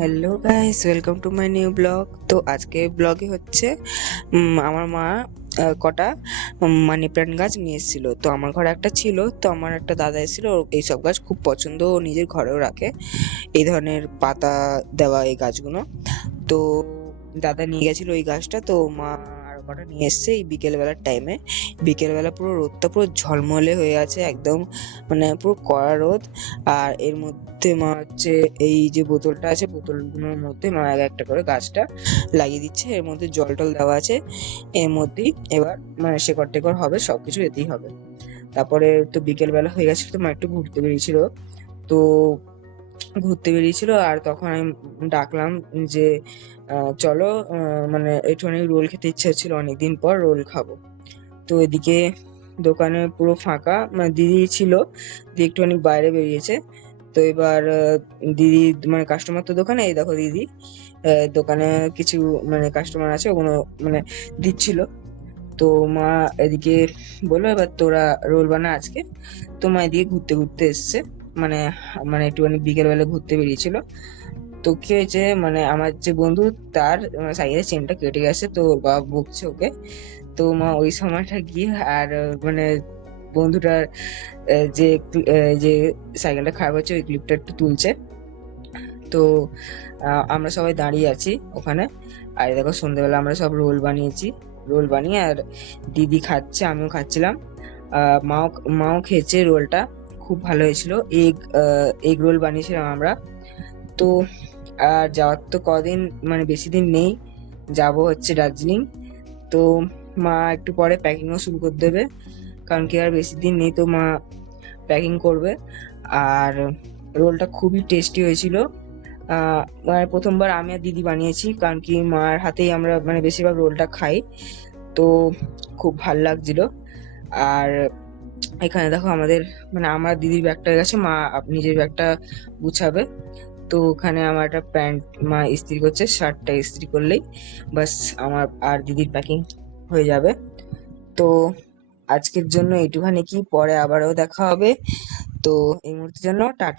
Hello guys, welcome to my new blog. তো আজকে ব্লগে হচ্ছে আমার মা কটা মানি প্ল্যান্ট গাছ নিয়ে এসেছিল। তো আমার ঘরে একটা ছিল, তো আমার একটা দাদা এসেছিল, ওর এইসব গাছ খুব পছন্দ, ও নিজের ঘরেও রাখে এই ধরনের পাতা দেওয়া এই গাছগুলো। তো দাদা নিয়ে গেছিল ওই গাছটা, তো মা আর কটা নিয়ে এসছে এই বিকেল বেলার টাইমে। বিকেল বেলা পুরো রোদটা পুরো ঝলমলে হয়ে আছে একদম, মানে পুরো কড়া রোদ। আর এর মধ্যে মা হচ্ছে এই যে বোতলটা আছে, বোতলগুলোর মধ্যে মা এক একটা করে গাছটা লাগিয়ে দিচ্ছে। এর মধ্যে জল টল দেওয়া আছে, এর মধ্যেই এবার মানে শেকড় টেকড় হবে, সবকিছু এতেই হবে। তারপরে তো বিকেল বেলা হয়ে গেছিল, তো মা একটু ঘুরতে বেরিয়েছিল। তো ঘুরতে বেরিয়েছিল আর তখন আমি ডাকলাম যে চলো, মানে একটুখানি রোল খেতে ইচ্ছে হচ্ছিল, অনেকদিন পর রোল খাবো। তো এদিকে দোকানে পুরো ফাঁকা, মানে দিদি ছিল, দিদি একটুখানি বাইরে বেরিয়েছে। তো এবার দিদি মানে কাস্টমার তো দোকানে, এই দেখো দিদি দোকানে কিছু মানে কাস্টমার আছে, ওগুলো মানে দিচ্ছিল। তো মা এদিকে বললো এবার তোরা রোল বানা আজকে। তো মা এদিকে ঘুরতে ঘুরতে এসছে, মানে মানে একটুখানি বিকেল বেলা ঘুরতে বেরিয়েছিল। তো কি হয়েছে, মানে আমার যে বন্ধু, তার সাইকেলের চেনটা কেটে গেছে, তো ওর বাবা বকছে ওকে। তো মা ওই সময়টা গিয়ে আর মানে বন্ধুটার যে সাইকেলটা খারাপ হচ্ছে ওই ক্লিপটা একটু তুলছে। তো আমরা সবাই দাঁড়িয়ে আছি ওখানে। আর এই দেখো সন্ধ্যেবেলা আমরা সব রোল বানিয়েছি, রোল বানিয়ে আর দিদি খাচ্ছে, আমিও খাচ্ছিলাম। মাও মাও খেয়েছে রোলটা, খুব ভালো হয়েছিল। এগ রোল বানিয়েছিলাম আমরা। তো আর যাওয়ার তো কদিন মানে বেশি দিন নেই, যাব হচ্ছে দার্জিলিং। তো মা একটু পরে প্যাকিংও শুরু করে দেবে, কারণ কি আর বেশি দিন নেই, তো মা প্যাকিং করবে। আর রোলটা খুবই টেস্টি হয়েছিল। মানে প্রথমবার আমি আর দিদি বানিয়েছি, কারণ কি মার হাতেই আমরা মানে বেশিরভাগ রোলটা খাই। তো খুব ভাল লাগছিল। আর এখানে দেখো আমাদের মানে আমার দিদির ব্যাগটা হয়ে গেছে, মা নিজের ব্যাগটা গুছাবে। তো ওখানে আমার একটা প্যান্ট মা ইস্ত্রি করছে, শার্টটা ইস্ত্রি করলেই বাস আমার আর দিদির প্যাকিং হয়ে যাবে। তো আজকের জন্য এইটুখানি, কি পরে আবারও দেখা হবে। তো এই মুহূর্তের জন্য টাটা।